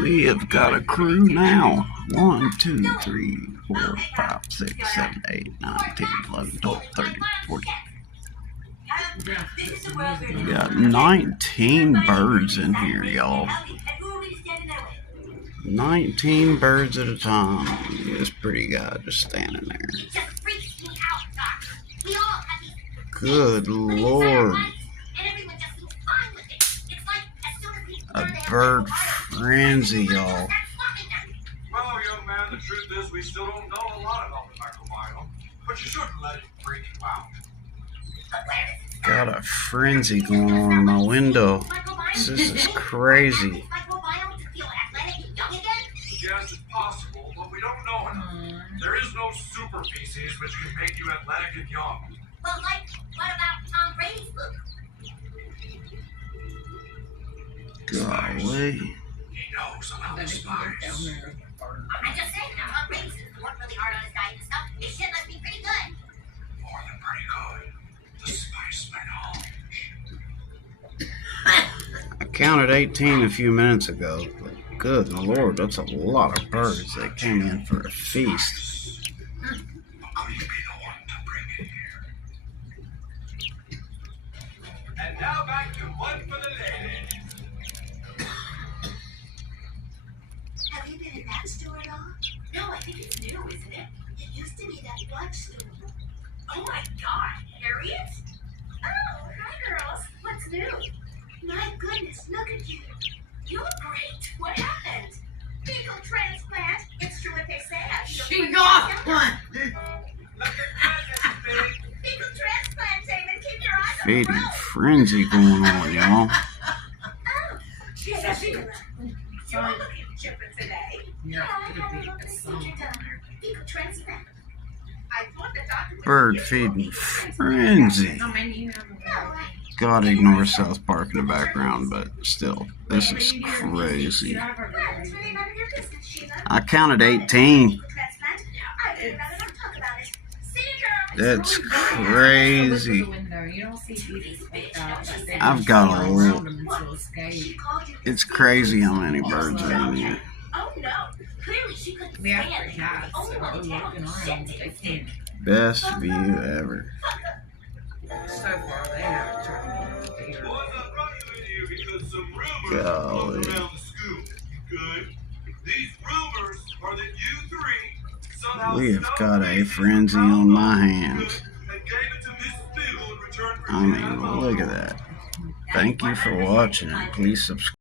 We have got a crew now. 1, 2, 3, 4, 5, 6, 7, 8, 9, 10, 11, 12, 13, 14. We got 19 birds in here, y'all. 19 birds at a time. This pretty guy just standing there. Good Lord. A bird frenzy, y'all. Well, young man, the truth is we still don't know a lot about the microbiome, but you shouldn't let it freak you out. Got a frenzy going on in my window. This is crazy. Yes, it's possible, but we don't know enough. There is no super feces which can make you athletic and young. Well, like, what about Tom Brady's book? Golly. He knows about the spice. I'm just saying, now, Tom Brady's worked really hard on his diet and stuff. His shit must be pretty good. More than pretty good. The spice McDonald's. I counted 18 a few minutes ago. But good Lord, that's a lot of birds that came in for a feast. Could you be the one to bring it here? And now back to one for the ladies. Have you been in that store at all? No, I think it's new, isn't it? It used to be that black store. Oh my God, Harriet? Oh, hi girls. What's new? My goodness, look at you. You look great. What happened? Fecal transplant. It's true what they say. She got one. Fecal transplant, David. Keep your eyes on the Feeding road. frenzy going on, y'all. Oh, she's a fecal. You're looking chipper today. Yeah, I it had a could look be at a the song. procedure done. Fecal transplant. I thought the doctor would Bird give you a feeding fecal transplant. frenzy. How many you have? No, God ignore South Park in the background, but still, this is crazy. well, it's really none of your business, Sheila. I counted 18. Fecal transplant. I would rather not talk about it. See you, girl. That's Look crazy. through the window. You don't see babies like that. They I've just got run a around little- them until escape. She called you. It's crazy how many birds are in here. Oh no. Clearly she couldn't We have stand three it. cats, The only so one we're in town looking who around, shit but they didn't can't. Best view ever. So far, they haven't tried to get it there. Boys, I brought you in here because some rumors Golly. are floating around the scoop. Good. These rumors are that you three somehow We have stole got a Macy's frenzy Brown on my Bag hands. and gave it to Miss Spiegel in return for I mean, look at that. Thank you for watching. Please subscribe.